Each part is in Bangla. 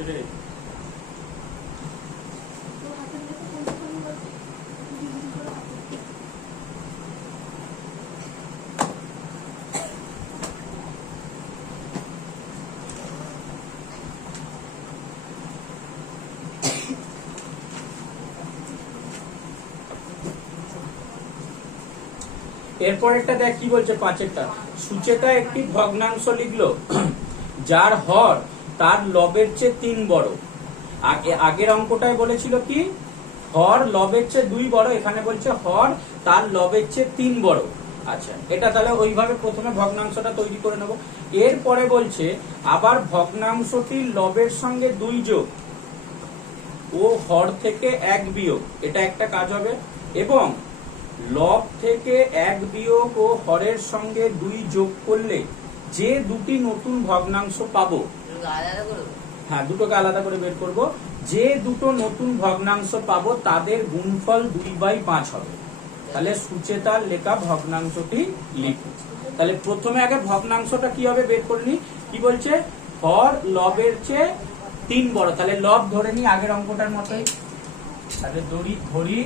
করছে রে? এরপরেরটা দেখ কি বলছে, 5-এরটা। সুচেতা একটি ভগ্নাংশ লিখলো যার হর তার লবের চেয়ে 3 বড়। আগের অঙ্কটায় বলেছিল কি হর লবের চেয়ে 2 বড়, এখানে বলছে হর তার লবের চেয়ে 3 বড়। আচ্ছা, এটা তাহলে ওইভাবে প্রথমে ভগ্নাংশটা তৈরি করে নেব। এরপরে বলছে আবার ভগ্নাংশটির লবের সঙ্গে 2 যোগ ও হর থেকে 1 বিয়োগ, এটা একটা কাজ হবে। এবং লব থেকে 1 বিয়োগ ও হরের সঙ্গে 2 যোগ করলে যে দুটি নতুন ভগ্নাংশ পাবো, হ্যাঁ দুটোকে আলাদা করে বের করব, যে দুটো নতুন ভগ্নাংশ পাবো তাদের গুণফল 2/5 হবে। তাহলে সুচেতার লেখা ভগ্নাংশটি লিখি। তাহলে প্রথমে আগে ভগ্নাংশটা কি হবে বের করে নি। কি বলছে, হর লবের চেয়ে 3 বড়। তাহলে লব ধরে নি আগের অঙ্কটার মতোই। তাহলে ধরি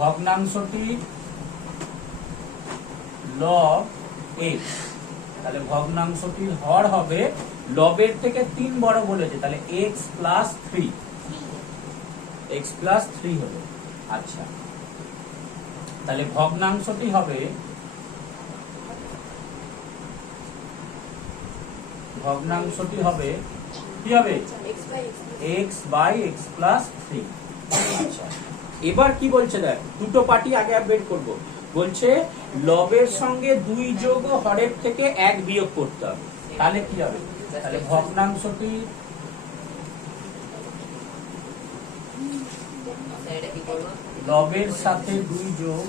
ভগ্নাংশটি লব x। তাহলে ভগ্নাংশটির হর হবে লবের থেকে 3 বড় বলেছে, তাহলে x প্লাস 3, x প্লাস 3 হলো। আচ্ছা, তাহলে ভগ্নাংশটি হবে কি হবে x বাই x প্লাস 3। আচ্ছা, এবার কি বলছে দেখ, দুটো পার্টি আগে বের করব। বলছে লবের সঙ্গে 2 যোগ ও হরের থেকে 1 বিয়োগ করতে হবে। তাহলে কি হবে, তাহলে ভগ্নাংশটি লবের সাথে 2 যোগ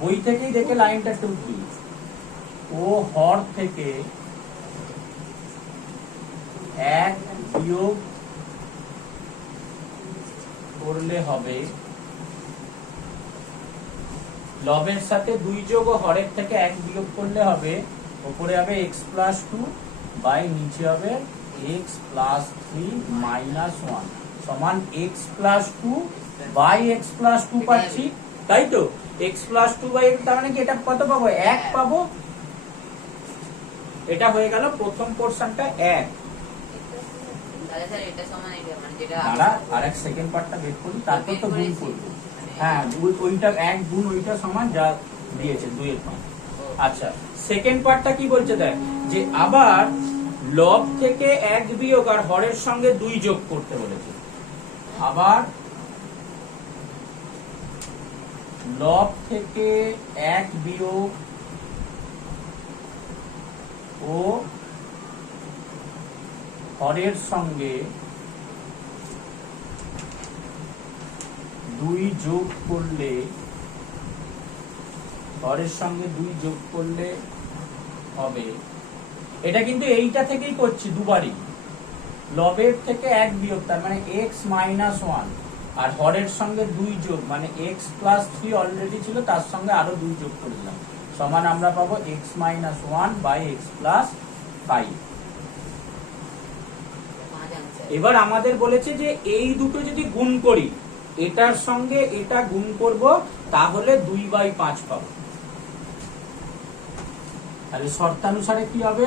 বই থেকেই দেখে লাইনটা টুকলি ও হর থেকে 1 বিয়োগ করলে হবে, লবের সাথে 2 যোগ ও হরের থেকে 1 বিয়োগ করলে হবে, উপরে হবে x প্লাস 2 বাই নিচে হবে x প্লাস 3 মাইনাস 1 সমান x plus 2 by x plus 2 পাচ্ছি, তাই তো? x প্লাস 2 বাই x, তার মানে কি এটা কত পাবো, 1 পাবো। এটা হয়ে গেল প্রথম পোরশনটা 1। আরেক সেকেন্ড পার্টটা বের করি, তারপর তো গুণ করবো। হ্যাঁ, ওইটা 1 গুণ ওইটা সমান যা দিয়েছে 2 এর মান। আচ্ছা, সেকেন্ড পার্টটা কি বলছে দেখ, যে আবার লব থেকে 1 বিয়োগ আর হরের সঙ্গে 2 যোগ করতে বলেছে। আবার লব থেকে 1 বিয়োগ ও হরের সঙ্গে 2 যোগ করলে, হরের সঙ্গে 2 যোগ করলে হবে। এটা কিন্তু এইটা থেকেই করছি দুবারই, লবের থেকে 1 বিয়োগ তার মানে x মাইনাস 1 আর হরের সঙ্গে 2 যোগ মানে x প্লাস 3 অলরেডি ছিল, তার সঙ্গে আরো 2 যোগ করে দিলাম, সমান আমরা পাবো x minus 1 by x plus 5। এবার আমাদের বলেছে যে এই দুটো যদি গুণ করি, এটার সঙ্গে এটা গুণ করব, তাহলে 2/5 পাবো। তাহলে শর্তানুসারে কি হবে,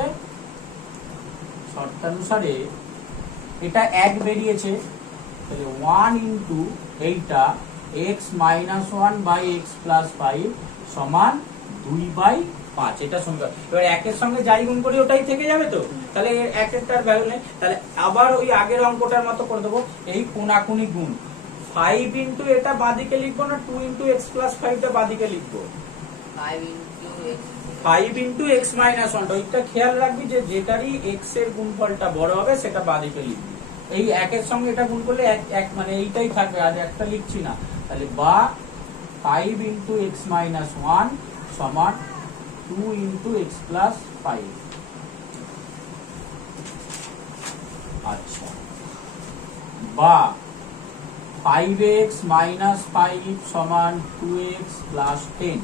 শর্তানুসারে এটা 1 বেরিয়েছে, তাহলে 1 ইন্টু এইটা x minus 1 by x plus 5 সমান 2/5। এটা সমীকরণ। এবার 1 এর সঙ্গে যাই গুণ করি ওটাই থেকে যাবে তো, তাহলে 1 এর তার ভ্যালু নেই। তাহলে আবার ওই আগের অঙ্কটার মতো করে দেবো, এই কোনাকুনি গুণ। 5 ইন্টু এটা বাঁদিকে লিখবো না 2 ইন্টু x প্লাস 5 টা বাঁদিকে লিখবো, 5 ইন্টু x মাইনাস 1, ওইটা খেয়াল রাখবি যে যেটারই x এর গুণফলটা বড় হবে সেটা বাঁদিকে লিখবি। এই 1 এর সঙ্গে এটা গুণ করলে এক মানে এইটাই থাকবে, আজ একটা লিখছি না। তাহলে বা 5 ইন্টু x মাইনাস 1 সমান 2 ইন্টু x প্লাস 5। আচ্ছা, বা 5x মাইনাস 5 সমান 2x প্লাস 10।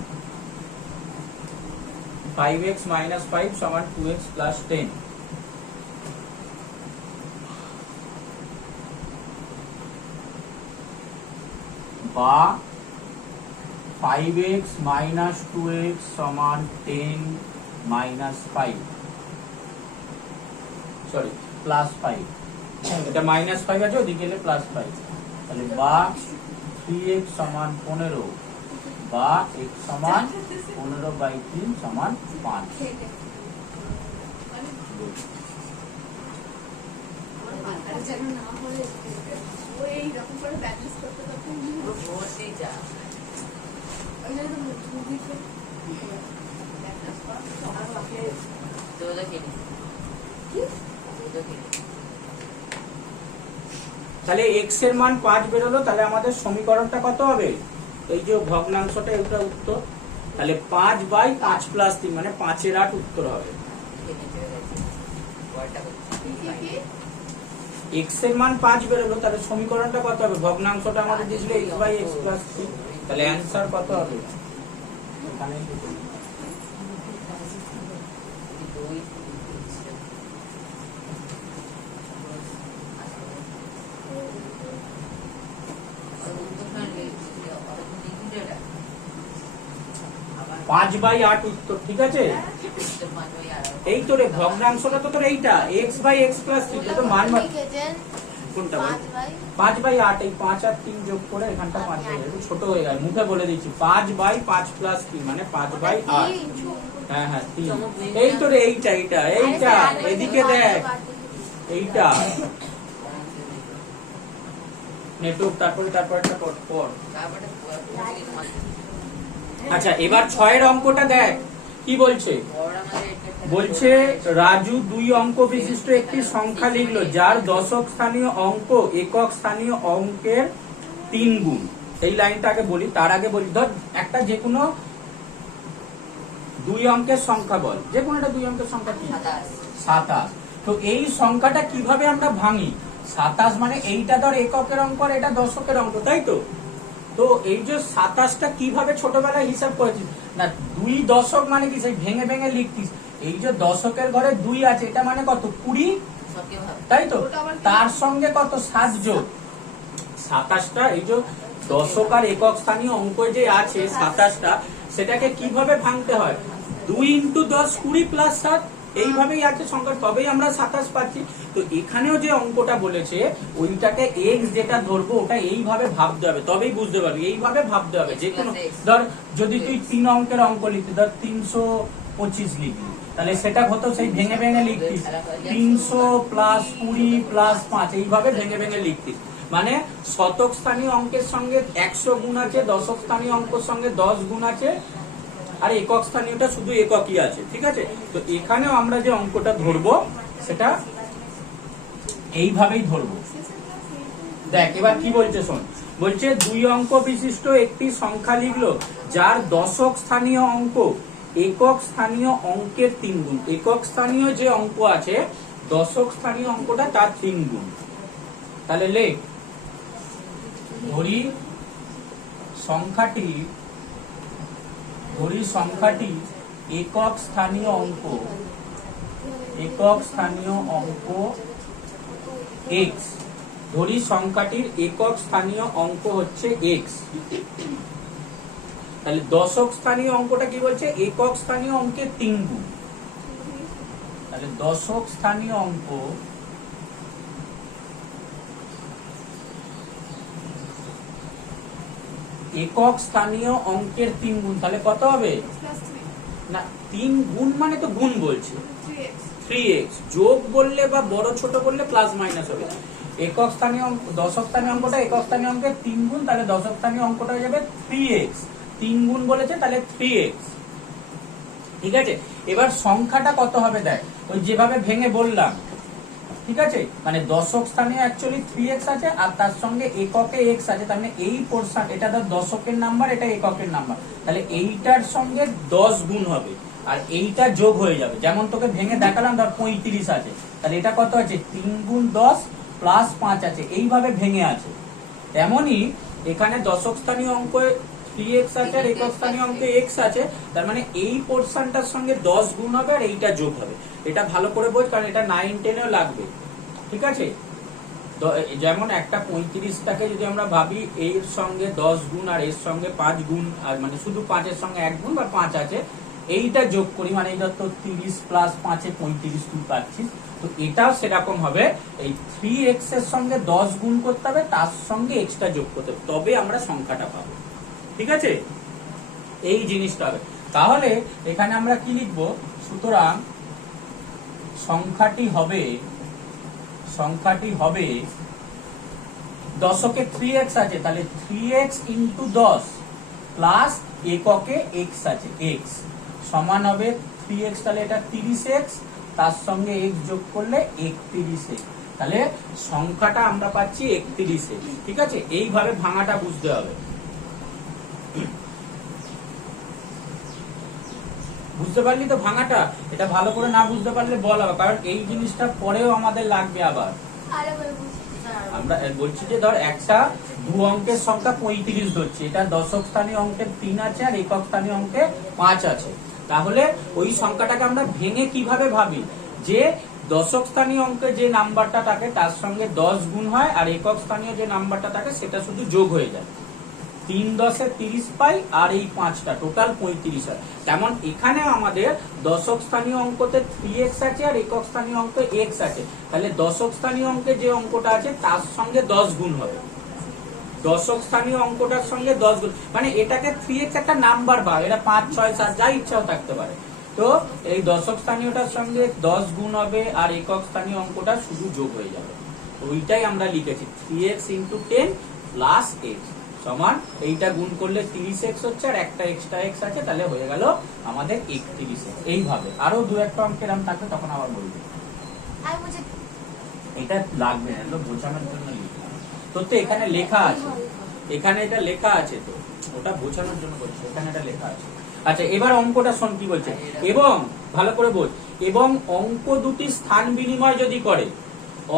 5x মাইনাস 5 সমান 2x প্লাস 10, বা 5x মাইনাস 2x সমান 10 মাইনাস 5, সরি প্লাস 5, এটা মাইনাস 5 আছে ওদিকে গেলে প্লাস 5, তাহলে বা 3x সমান 15 বা x সমান 15/3 সমান 5। তাহলে x এর মান 5 বেরোলো, তাহলে আমাদের সমীকরণটা কত হবে? এই যে ভগ্নাংশটা এটা উত্তর, তাহলে 5/5 প্লাস 3 মানে 5/8 উত্তর হবে। x এর মান 5 বেরোলো, তাহলে সমীকরণটা কত হবে? ভগ্নাংশটা আমাদের দিয়েছিল x/x প্লাস 3, তাহলে অ্যান্সার কত হবে? এখানে 5/8 উত্তর, ঠিক আছে? এই তো রে ভগ্নাংশটা তো তোর এইটা x/x প্লাস 3, তো মান কোনটা বল? 5/8, এই 5 আর 3 যোগ করে এখানটা 5 হয়ে যাবে, ছোট হয়ে গেল, মুখে বলে দিচ্ছি 5/5 প্লাস 3 মানে 5/8। হ্যাঁ হ্যাঁ 3, এই তো রে এইটা এইটা এইটা, এদিকে দেখ এইটা নেটওয়ার্ক, তারপর একটা পর। আচ্ছা এবার 6 এর অঙ্কটা দেখ কি বলছে। বলছে রাজু 2 অঙ্ক বিশিষ্ট একটি সংখ্যা লিখলো যার দশক স্থানীয় অঙ্ক একক স্থানীয় অঙ্কের 3 গুণ। এই লাইনটা আগে বলি, তার আগে বলি ধর একটা যে কোনো 2 অঙ্কের সংখ্যা বল, যে কোনো একটা 2 অঙ্কের সংখ্যা কি? 27। তো এই সংখ্যাটা কিভাবে আমরা ভাঙি? 27 মানে এইটা ধর এককের অঙ্ক আর এটা দশকের অঙ্ক, তাই তো? তো এই যে 27টা কিভাবে ছোটবেলায় হিসাব করেছিস না, 2 দশক মানে কি সেই ভেঙে ভেঙে লিখতিস, এই যে দশকের ঘরে 2 আছে এটা মানে কত? 20, তাই তো? তার সঙ্গে কত? 7 যোগ 27টা, এই যে দশক আর একক স্থানীয় অঙ্ক যে আছে 27টা, সেটাকে কিভাবে ভাঙতে হয়? 2 × 10 20 প্লাস 7, এইভাবেই আছে সংখ্যা, তবেই আমরা 27 পাচ্ছি। তো এখানেও যে অঙ্কটা বলেছে ওইটাকে x যেটা ধরবো ওটা এইভাবে ভাবতে হবে, তবেই বুঝতে পারবি, এইভাবে ভাবতে হবে। যে কোনো ধর যদি তুই 3 অঙ্কের অঙ্ক লিখতি, ধর 325 লিখবি, তাহলে সেটা হতো সেই ভেঙে ভেঙে লিখতিস 300 প্লাস 20 প্লাস 5, এইভাবে ভেঙে ভেঙে লিখতিস। মানে শতক স্থানীয় অঙ্কের সঙ্গে 100 গুণ আছে, দশক স্থানীয় অঙ্কের সঙ্গে 10 গুণ আছে, আর একক স্থানীয়টা শুধু এককই আছে, ঠিক আছে? তো এখানেও আমরা যে অঙ্কটা ধরবো সেটা এইভাবেই ধরবো। দেখ এবার কি বলছে শোন, বলছে 2 অঙ্ক বিশিষ্ট একটি সংখ্যা লিখলো যার দশক স্থানীয় অঙ্ক একক স্থানীয় অঙ্কের 3 গুণ। একক স্থানীয় যে অঙ্ক আছে দশক স্থানীয় অঙ্কটা তার 3 গুণ। তাহলে লেখ, ধরি সংখ্যাটি একক স্থানীয় অঙ্ক x, ধরি সংখ্যাটির একক স্থানীয় অঙ্ক হচ্ছে x, তাহলে দশক স্থানীয় অঙ্কটা কি বলছে? একক স্থানীয় অঙ্কের 3 গুণ। তাহলে দশক স্থানীয় অঙ্ক একক স্থানীয় অঙ্কের 3 গুণ, তাহলে কত হবে? না 3 গুণ মানে তো গুণ বলছে, 3x যোগ বললে বা বড় ছোট বললে প্লাস মাইনাস হবে। একক স্থানীয় দশক স্থানীয় অঙ্কটা একক স্থানীয় অঙ্কের 3 গুণ, তাহলে দশক স্থানীয় অঙ্কটা হয়ে যাবে 3x, 3 গুণ বলেছে তাহলে 3x, ঠিক আছে? এবার সংখ্যাটা কত হবে দেখ, ওই যেভাবে ভেঙে বললাম, ঠিক আছে? মানে দশক স্থানীয় অ্যাকচুয়ালি 3x আছে আর তার সঙ্গে এককে x আছে, তার মানে এই পোরশন, এটা ধর দশকের নাম্বার, এটা এককের নাম্বার, তাহলে এইটার সঙ্গে 10 গুণ হবে আর এইটা যোগ হয়ে যাবে। যেমন তোকে ভেঙে দেখালাম, ধর 35 আছে, তাহলে এটা কত আছে? 3 গুণ 10 প্লাস 5 আছে, এইভাবে ভেঙে আছে। তেমনি এখানে দশক স্থানীয় অঙ্ক 3x আছে আর একক স্থানীয় অঙ্কে x আছে, তার মানে এই পোরশনটার সঙ্গে 10 গুণ হবে আর এইটা যোগ হবে। এটা ভালো করে বোঝ, কারণ এটা 9 10 এও লাগবে, ঠিক আছে? যেমন একটা 35টাকে যদি আমরা ভাবি এর সঙ্গে 10 গুণ আর এর সঙ্গে 5 গুণ, আর মানে শুধু 5 এর সঙ্গে 1 গুণ বা 5 আছে, এইটা যোগ করি, মানে এটা তো 30 প্লাস 5 এ 35 তুই পাচ্ছিস। তো এটাও সেরকম হবে, এই 3x এর সঙ্গে 10 গুণ করতে হবে, তার সঙ্গে এক্সট্রা যোগ করতে হবে, তবে আমরা সংখ্যাটা পাবো, ঠিক আছে? এই জিনিসটা হবে। তাহলে এখানে আমরা কি লিখবো? সুতরাং সংখ্যাটি হবে দশকে 3x আছে, তাহলে 3x ইন্টু 10 প্লাস এককে x আছে, x সমান হবে 3x, তাহলে এটা 30x, তার সঙ্গে x যোগ করলে 31x, তাহলে সংখ্যাটা আমরা পাচ্ছি 31x, ঠিক আছে? এইভাবে ভাঙাটা বুঝতে হবে। বুঝতে পারলি তো ভাঙাটা? এটা ভালো করে না বুঝতে পারলে বল হবে, কারণ এই জিনিসটা পরেও আমাদের লাগবে আবার। আমরা বলছি যে ধর একটা 2 অঙ্কের সংখ্যা 35 ধরছি, এটা দশক স্থানীয় অঙ্কের 3 আছে আর একক স্থানীয় অঙ্কে 5 আছে, তাহলে ওই সংখ্যাটাকে আমরা ভেঙে কিভাবে ভাবি যে দশক স্থানীয় অঙ্কে যে নাম্বারটা থাকে তার সঙ্গে 10 গুণ হয় আর একক স্থানীয় যে নাম্বারটা থাকে সেটা শুধু যোগ হয়ে যায়। 3 10 30 পাই আর এই 5টা টোটাল 35 হয়। তেমন এখানে আমাদের দশক স্থানীয় অঙ্কতে 3x আছে আর একক স্থানীয় অঙ্কে x আছে, তাহলে দশক স্থানীয় অঙ্কে যে অঙ্কটা আছে তার সঙ্গে 10 গুণ হবে, দশক স্থানীয় অঙ্কটার সঙ্গে 10 গুণ, মানে এটাকে 3x একটা নাম্বার ভাগ, এটা 5 6 7 যা ইচ্ছাও থাকতে পারে। তো এই দশক স্থানীয়টার সঙ্গে 10 গুণ হবে আর একক স্থানীয় অঙ্কটা শুধু যোগ হয়ে যাবে। ওইটাই আমরা লিখেছি 3x ইন্টু 10 প্লাস x সমান, এইটা গুণ করলে 30x হচ্ছে আর একটা এক্সট্রা x আছে, তাহলে হয়ে গেল আমাদের 31x। এইভাবে আরো দু একটা অঙ্কের নাম থাকবে তখন আবার বলবো, এটা লাগবে না, এটা বোঝানোর জন্য লিখলাম। তো এখানে লেখা আছে, এখানে এটা লেখা আছে, তো ওটা বোঝানোর জন্য বলছি, এখানে এটা লেখা আছে। আচ্ছা এবার অঙ্কটা শোন কি বলছে, এবং ভালো করে বোঝ, এবং অঙ্ক দুটি স্থান বিনিময় যদি করে,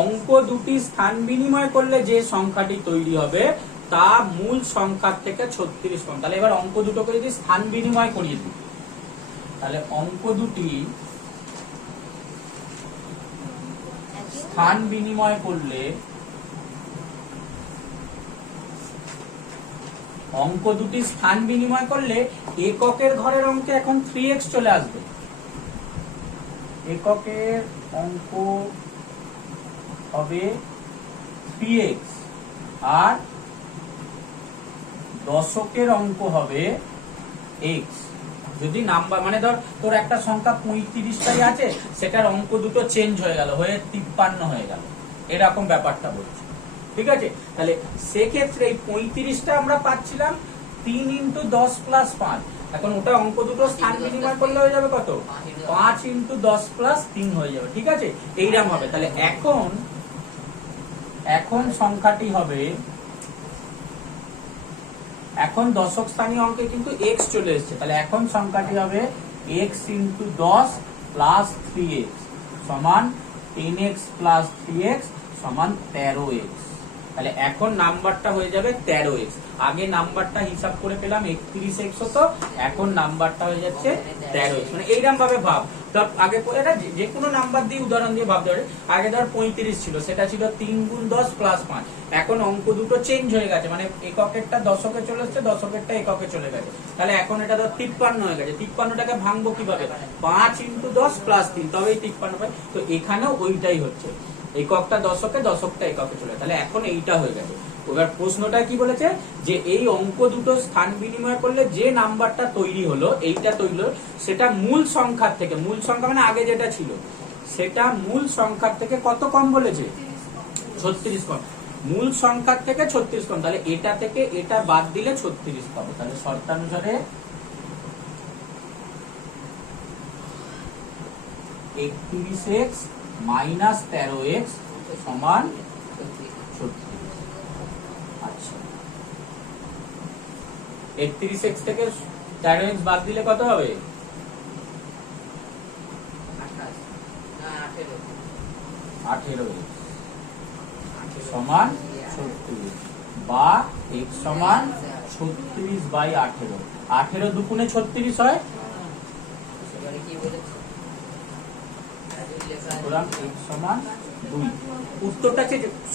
অঙ্ক দুটি স্থান বিনিময় করলে যে সংখ্যাটি তৈরি হবে তা মূল সংখ্যার থেকে 36 কম। তাহলে এবার অঙ্ক দুটোকে যদি স্থান বিনিময় করিয়ে দিই, তাহলে অঙ্ক দুটি স্থান বিনিময় করলে, অঙ্ক দুটি স্থান বিনিময় করলে এককের ঘরের অঙ্কে এখন 3x চলে আসবে, এককের অঙ্ক হবে 3x আর দশকের অঙ্ক হবে x। যদি নাম্বার মানে ধর তোর একটা সংখ্যা 35টাই আছে, সেটার অঙ্ক দুটো চেঞ্জ হয়ে গেল, হয়ে 53 হয়ে গেল, এরকম ব্যাপারটা বলছি, ঠিক আছে? তাহলে সেক্ষেত্রে এই 35টা আমরা পাচ্ছিলাম 3 ইন্টু 10 প্লাস 5, এখন ওটা অঙ্ক দুটো স্থান বিনিময় করলে হয়ে যাবে কত? 5 ইন্টু 10 প্লাস 3 হয়ে যাবে, ঠিক আছে? এইরকম হবে। তাহলে এখন সংখ্যাটি হবে, এখন দশক স্থানীয় অঙ্কে কিন্তু x চলে এসেছে, তাহলে এখন সংখ্যাটি হবে x ইন্টু 10 প্লাস 3x সমান 10x প্লাস 3x সমান 13x। তাহলে এখন নাম্বারটা হয়ে যাবে 13x। আগে নাম্বারটা হিসাব করে পেলাম 31x হতো, এখন নাম্বারটা হয়ে যাচ্ছে 13x। মানে এইরকম ভাবে ভাব, ধর আগে এটা যে কোনো নাম্বার দিয়ে উদাহরণ দিয়ে ভাবতে পারে। আগে ধর 35 ছিল, সেটা ছিল 3 গুণ 10 প্লাস 5, এখন অঙ্ক দুটো চেঞ্জ হয়ে গেছে, মানে এককেরটা দশকে চলে এসেছে, দশকেরটা এককে চলে গেছে, তাহলে এখন এটা ধর 53 হয়ে গেছে। 53টাকে ভাঙবো কিভাবে? 5 ইন্টু 10 প্লাস 3, তবেই 53 পাই। তো এখানেও ওইটাই হচ্ছে, এককটা দশকে, দশকটা এককে চলে, তাহলে এখন এইটা হয়ে গেছে। এবার প্রশ্নটা কি বলেছে যে এই অঙ্ক দুটো স্থান বিনিময় করলে যে নাম্বারটা তৈরি হলো, এইটা তৈরি হলো, সেটা মূল সংখ্যার থেকে, মূল সংখ্যা মানে আগে যেটা ছিল সেটা মূল সংখ্যার থেকে কত কম বলেছে? 36 কম। মূল সংখ্যার থেকে 36 কম, তাহলে এটা থেকে এটা বাদ দিলে 36 পাবো। তাহলে শর্তানুসারে 31x মাইনাস 13x সমান 36। আচ্ছা 31x থেকে 13x বাদ দিলে কত হবে? 18x সমান 36 বা x সমান 36/18, 18 দুগুণে 36 হয়, সুতরাং x সমান 2। উত্তরটা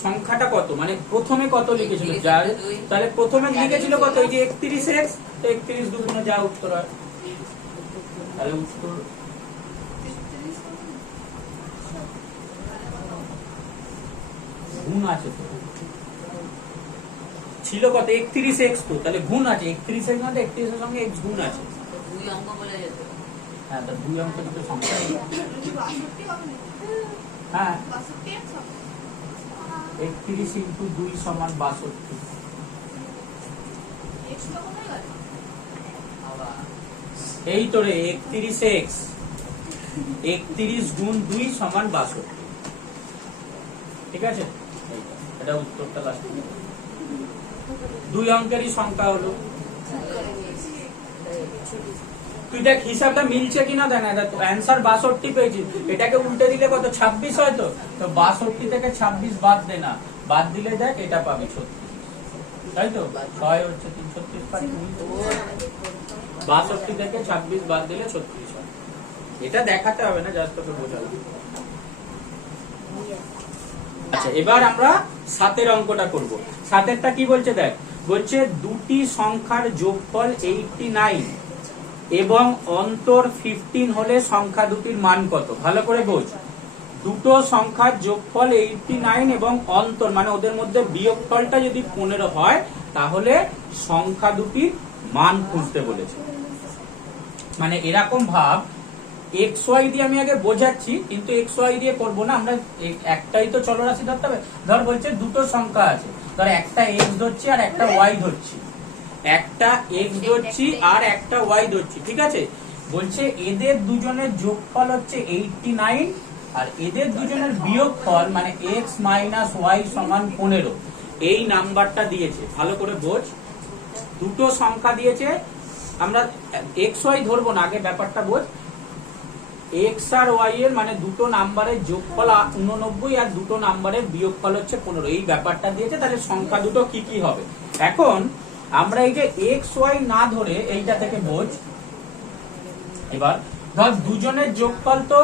সংখ্যাটা কত, মানে প্রথমে কত লিখেছিল, যার তাহলে প্রথমে লিখেছিল কত, এই যে 31x, 31 দুগুণে যা উত্তর হয়, তাহলে উত্তর গুণ আছে তো, ছিল কত 31x, তো তাহলে গুণ আছে 31x, মানে 31 এর সঙ্গে x গুণ আছে, দুই অঙ্ক বলে যেত। হ্যাঁ, তো দুই অঙ্ক দুটো সংখ্যা, হ্যাঁ 31 ইন্টু 2 সমান 62, এই তো রে 31x, 31 গুণ 2 সমান 62, ঠিক আছে, এটা উত্তরটা লাস্ট, দুই অঙ্কেরই সংখ্যা হলো। তুই দেখ হিসাবটা মিলছে কিনা, দেখ না, অ্যান্সার 62 পেয়েছি, এটাকে উল্টে দিলে কত 26 হয়, তো 62 থেকে 26 বাদ দে না, বাদ দিলে দেখ এটা পাবি 36, তাই তো 6 হচ্ছে 336, 62 থেকে 26 বাদ দিলে 36 হয়, এটা দেখাতে হবে না, জাস্ট তোকে বোঝালাম। আচ্ছা, এবার আমরা 7 অঙ্কটা করব। 7টা কি বলছে দেখ, বলছে দুটি সংখ্যার যোগফল 89 এবং অন্তর 15 হলে সংখ্যা দুটির মান কত, ভালো করে বোঝ। দুটো সংখ্যার যোগফল 89 এবং অন্তর মানে ওদের মধ্যে বিয়োগফলটা যদি 15 হয়, তাহলে সংখ্যা দুটির মান খুঁজতে বলেছে। মানে এরকম ভাব, xy দিয়ে আমি আগে বোঝাচ্ছি, কিন্তু xy দিয়ে করব না, আমরা একটাই তো চলরাশি ধরতে হবে। ধর বলছে দুটো সংখ্যা আছে, ধর একটা x ধরছি আর একটা y ধরছি, একটা x ধরছি আর একটা y ধরছি, ঠিক আছে। বলছে এদের দুজনের যোগফল হচ্ছে 89 আর এদের দুজনের বিয়োগফল মানে x মাইনাস y সমান 15, এই নাম্বারটা দিয়েছে, ভালো করে বোঝ। দুটো সংখ্যা দিয়েছে, আমরা xy ধরবো না, আগে ব্যাপারটা বোঝ। x আর y এর মানে দুটো নাম্বারের যোগফল 89 আর দুটো নাম্বারের বিয়োগফল হচ্ছে 15, এই ব্যাপারটা দিয়েছে। তাহলে সংখ্যা দুটো কি কি হবে, এখন আমরা এই যে x y না ধরে এইটা থেকে বোঝ। এবার ধর দুজনের যোগফল তো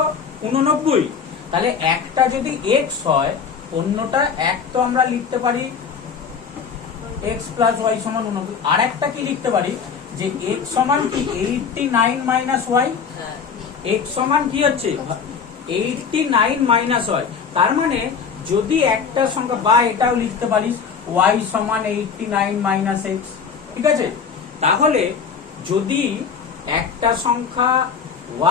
89, তাহলে একটা যদি x হয়, অন্যটা এক তো আমরা লিখতে পারি x প্লাস y সমান 89, আর একটা কি লিখতে পারি যে x সমান কি 89 মাইনাস y, x সমান কি হচ্ছে 89 মাইনাস y, তার মানে যদি একটা সংখ্যা, বা এটাও লিখতে পারিস y সমান 89 মাইনাস x, ঠিক আছে। তাহলে যদি একটা সংখ্যা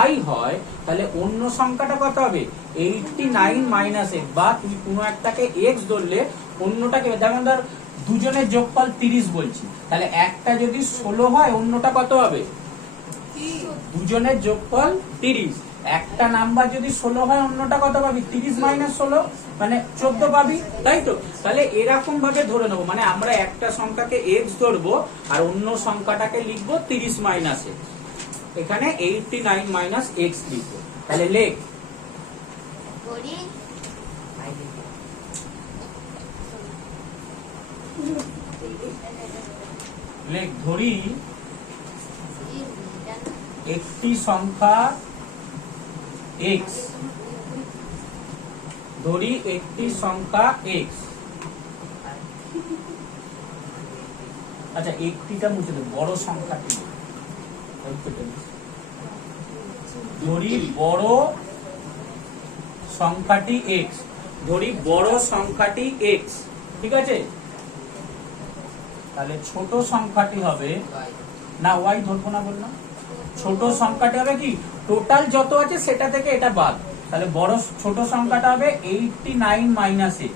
y হয়, তাহলে অন্য সংখ্যাটা কত হবে 89 মাইনাস x, বা তুই কোনো একটাকে x ধরলে অন্যটাকে, যেমন ধর দুজনের যোগফল 30 বলছি, তাহলে একটা যদি 16 হয় অন্যটা কত হবে, দুজনের যোগফল 30, একটা নাম্বার যদি 16 হয় অন্যটা কত পাবি, 30 মাইনাস 16 মানে 14 পাবি, তাই তো। তাহলে এরকম ভাবে ধরে নেবো, মানে আমরা একটা সংখ্যাকে x ধরবো আর অন্য সংখ্যাটাকে লিখবো 30 মাইনাস x, এখানে 89 মাইনাস x লিখবো। তাহলে লেখ ধরি একটি সংখ্যা x, ধরি একটি সংখ্যা x, আচ্ছা একটিটা মুছে দেব, বড় সংখ্যাটি ধরি, বড় সংখ্যাটি x, ধরি বড় সংখ্যাটি x, ঠিক আছে। তাহলে ছোট সংখ্যাটি হবে না, y ধরবো না বললাম, ছোট সংখ্যাটি হবে কি টোটাল যত আছে সেটা থেকে এটা বাদ, তাহলে বড় ছোট সংখ্যাটা হবে 89 মাইনাস x,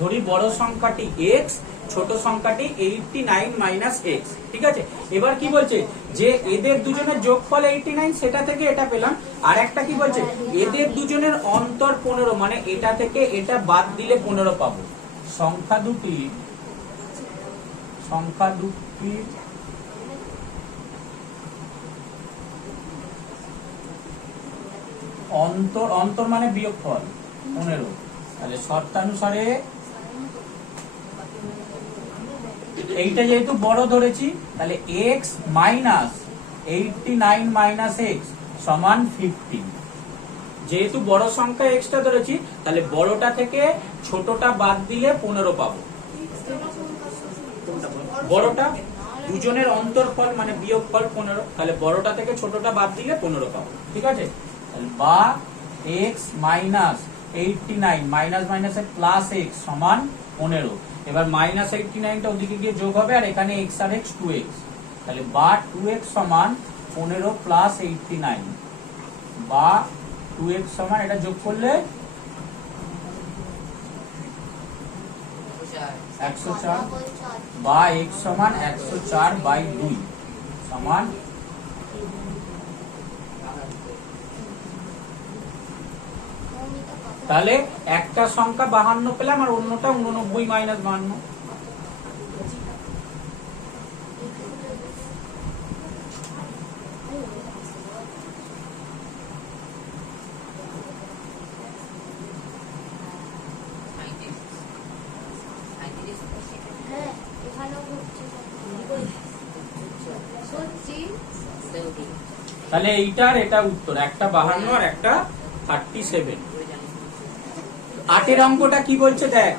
ধরি বড় সংখ্যাটি x, ছোট সংখ্যাটি 89 মাইনাস x, ঠিক আছে। এবার কি বলছে যে এদের দুজনের যোগফল 89, সেটা থেকে এটা পেলাম। আর একটা কি বলছে এদের দুজনের অন্তর 15, মানে এটা থেকে এটা বাদ দিলে 15 পাবো। সংখ্যা দুটি অন্তর মানে বিয়োগফল 15, তাহলে শর্তানুসারে এইটা যেহেতু বড় ধরেছি তাহলে x মাইনাস 89 মাইনাস এক্স সমান 15। যেহেতু বড় সংখ্যা এক্সটা ধরেছি তাহলে বড়টা থেকে ছোটটা বাদ দিলে 15 পাবো। বড়টা দুজনের অন্তরফল মানে বিয়োগফল 15, তাহলে বড়টা থেকে ছোটটা বাদ দিলে 15 পাবো। ঠিক আছে, বা x মাইনাস 89 মাইনাস মাইনাসে প্লাস এক্স সমান 15। এবার মাইনাস 89টা ওদিকে গিয়ে যোগ হবে আর এখানে x আর x 2x, তাহলে বা 2x সমান 15 প্লাস 89 বা 2x সমান এটা যোগ করলে 104 বা x সমান 104 বাই 2 সমান তাহলে একটা সংখ্যা 52 পেলাম আর অন্যটা 89 মাইনাস 52। তাহলে এইটার এটা উত্তর, একটা 52 আর একটা 37। 8 অঙ্কটা কি বলছে দেখ,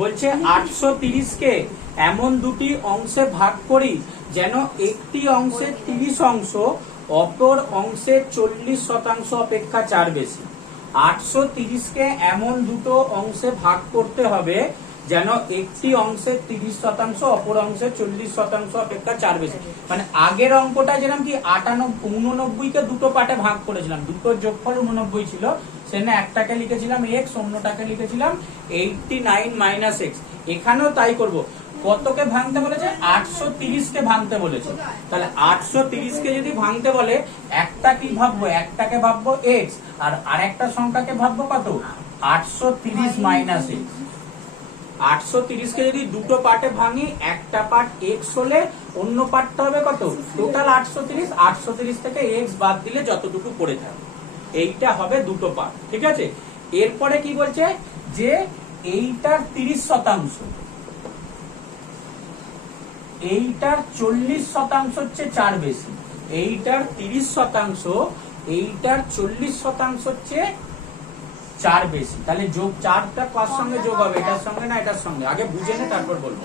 বলছে 830 কে এমন দুটি অংশে ভাগ করি যেন একটি অংশের 30 অংশ অপর অংশের 40% অপেক্ষা 4 বেশি। 830 কে এমন দুটো অংশে ভাগ করতে হবে যেন একটি অংশের 30% অপর অংশের 40% অপেক্ষা 4 বেশি। মানে আগের অঙ্কটা যেরকম কি 89 কে দুটো পার্টে ভাগ করেছিলাম, দুটোর যোগফল 89 ছিল, সেখানে একটাকে লিখেছিলাম x, অন্যটাকে লিখেছিলাম 89 মাইনাস এক্স। এখানেও তাই করব। কতকে ভাঙতে বলেছে? 830 কে ভাঙতে বলেছে। তাহলে 830 কে যদি ভাঙতে বলে একটা কি ভাববো, একটাকে ভাববো x আর আরেকটা সংখ্যাকে ভাববো কত, 830 মাইনাস এক্স। 830 কে যদি দুটো পার্টে ভাঙি, একটা পার্ট x হলে অন্য পার্টটা হবে কত, টোটাল 830। 830 থেকে x বাদ দিলে যতটুকু পড়ে থাকবে এইটা হবে দুটো পার্ট। ঠিক আছে, এরপরে কি বলছে যে এইটার 30%, এইটার 40% হচ্ছে 4 বেশি, এইটার 30%, এইটার 40% হচ্ছে 4 বেশি। তাহলে যোগ 4টা কার সঙ্গে যোগ হবে, এটার সঙ্গে না এটার সঙ্গে? আগে বুঝে নে তারপর বলবো।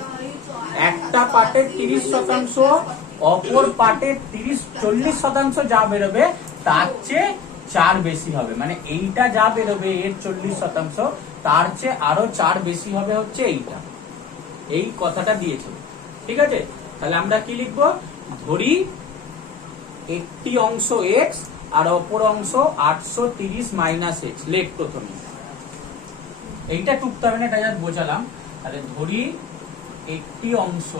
একটা পার্টের 30%, অপর পার্টের 40% যা বেরোবে তার চেয়ে 4 বেশি হবে। মানে এইটা যা বেরোবে এর 40% তার চেয়ে আরো 4 বেশি হবে হচ্ছে এইটা। এই কথাটা দিয়েছে। ঠিক আছে, তাহলে আমরা কি লিখবো, ধরি একটি অংশ x আর অপর অংশ 830 মাইনাস এক্স। লেখ প্রথমে, এইটা টুকতে হবে না, এটা যা বোঝালাম। তাহলে ধরি একটি অংশ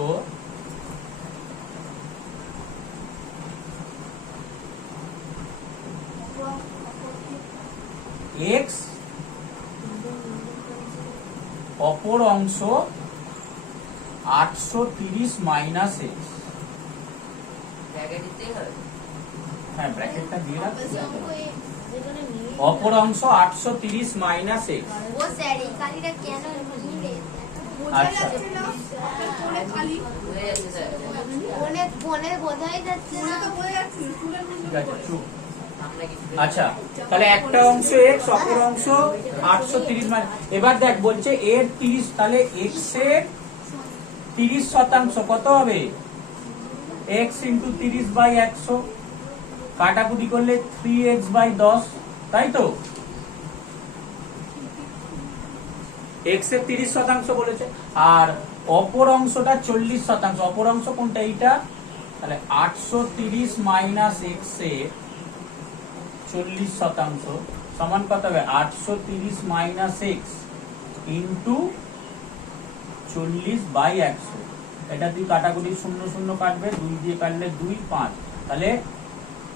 x অপর অংশ 830 মাইনাস এক্স। হ্যাঁ, ব্র্যাকেটটা দিয়ে রাখ। অপর অংশ 830 মাইনাস এক্স। আচ্ছা, আচ্ছা, তাহলে একটা অংশ x, অপর অংশ 830 মাইনাস। এবার দেখ বলছে এর 30, তাহলে x এর 30% কত হবে, x ইন্টু 30 বাই 100, কাটাকুটি করলে 3x বাই 10, তাই তো? x এর 30% বলেছে, আর অপর অংশটা 40%। অপর অংশ কোনটা, এইটা। তাহলে 830 মাইনাস x এর 40% সমান কত হবে, 830 মাইনাস এক্স ইন্টু 40 বাই 100। এটা তুই কাটাকুটি 0 0 কাটবে, 2 দিয়ে কাটলে 2, 5। তাহলে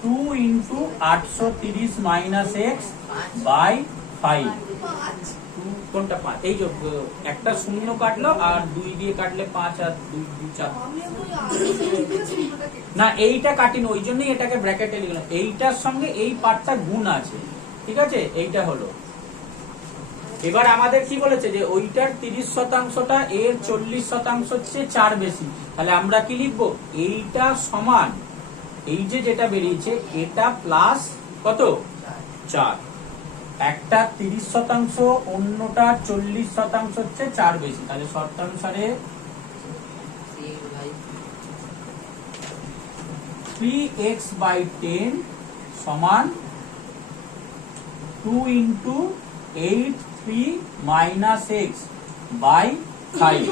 2 ইন্টু 830 মাইনাস এক্স বাই 5। কোনটা 5? এই যে একটা 0 কাটলো আর 2 দিয়ে কাটলে 5 আর 2 2 4 না, এইটা কাটিনি, ওই জন্যই এটাকে ব্র্যাকেটে লিখলাম। এইটার সঙ্গে এই পার্টটা গুণ আছে। ঠিক আছে, এইটা হলো এবার আমাদের কি বলেছে যে ওইটার 30%টা এর 40% হচ্ছে 4 বেশি, তাহলে আমরা কি লিখবো, এইটা সমান এই যে যেটা বেরিয়েছে এটা প্লাস কত 4, একটা 30%, অন্যটা 40% হচ্ছে 4 বেশি, তাহলে শর্তানুসারে 3x/10 সমান 2 into 8 3 minus x by 5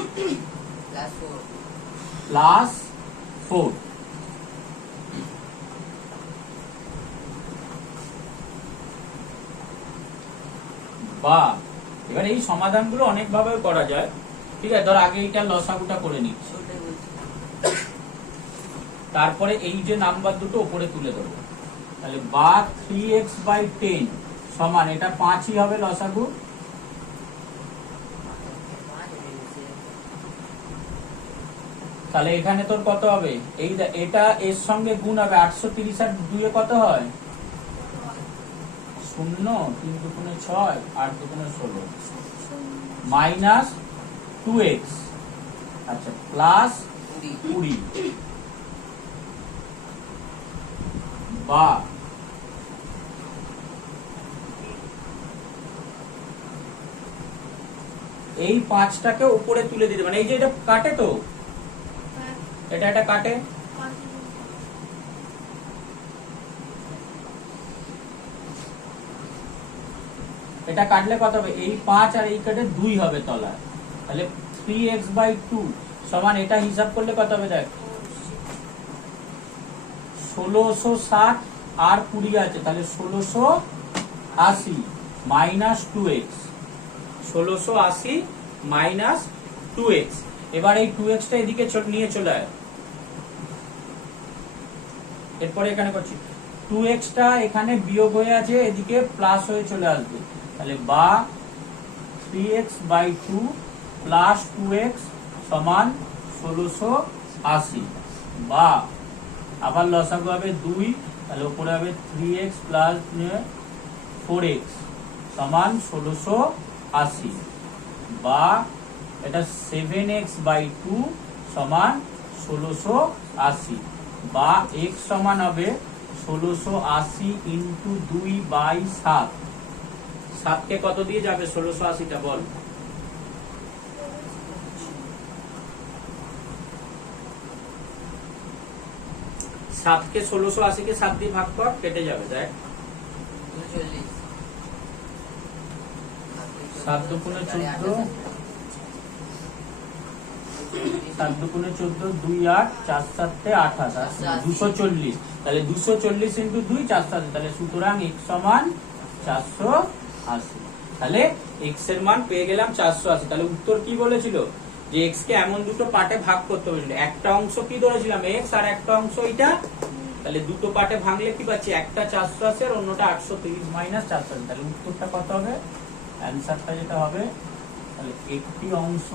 plus 4। বা এবার এই সমাধানগুলো অনেক ভাবে করা যায়, ঠিক আছে। ধর আগে এইটা লসাগুটা করে নিচ্ছি, তারপরে এই যে নাম্বার দুটো উপরে তুলে দেবো, তাহলে বা 3x/10 সমান এটা 5ই হবে লসাগু, তাহলে এখানে তোর কত হবে, এই এটা এর সঙ্গে গুণ হবে 830 আর 2 কত হয় 0, 3 দুগুণে 6, 8 দুগুণে 16 মাইনাস 2x, আচ্ছা প্লাস 20 বা এই 5টাকে উপরে তুলে দিতে, মানে এই যে এটা কাটে তো, এটা কাটে, এটা কাটলে কত হবে, এই 5 আর এই কাটে 2 হবে তলায়, তাহলে 3x/2 সমান এটা হিসাব করলে কত হবে, দেখ 1660 আর 20 আছে, তাহলে 1680 মাইনাস 2x, 1680 মাইনাস 2x। এবার এই 2x টা এদিকে নিয়ে চলে আয়, এরপরে এখানে করছি 2x টা এখানে বিয়োগ হয়ে আছে, এদিকে প্লাস হয়ে চলে আসবে, তাহলে বা 3x/2 প্লাস 2x সমান 1680 বা আবার লসাগু হবে 2, তাহলে উপরে হবে 3x প্লাস 4x সমান 1680 বা এটা 7x/2 সমান 1680 বা x সমান হবে 1680 ইন্টু 2/7। 7 কে কত দিয়ে যাবে 1680টা বল, 7 কে 1680 কে 7 দিয়ে ভাগ কর, কেটে যাবে, দেখ 7 দুগুণে 14, 7 দুগুণে 14, 2 8, 4 7 28, 240, তাহলে 240 ইন্টু 2 480, তাহলে সুতরাং x সমান 480, তাহলে x এর মান পেয়ে গেলাম 480। তাহলে উত্তর কি বলেছিল, যে x কে এমন দুটো পার্টে ভাগ করতে বলেছিল, একটা অংশ কি ধরেছিলাম x আর একটা অংশ এটা, তাহলে দুটো পার্টে ভাঙলে কি পাচ্ছি, একটা 480 আর অন্যটা 830 মাইনাস 480, তাহলে উত্তরটা কত হবে, অ্যান্সারটা যেটা হবে, তাহলে একটি অংশ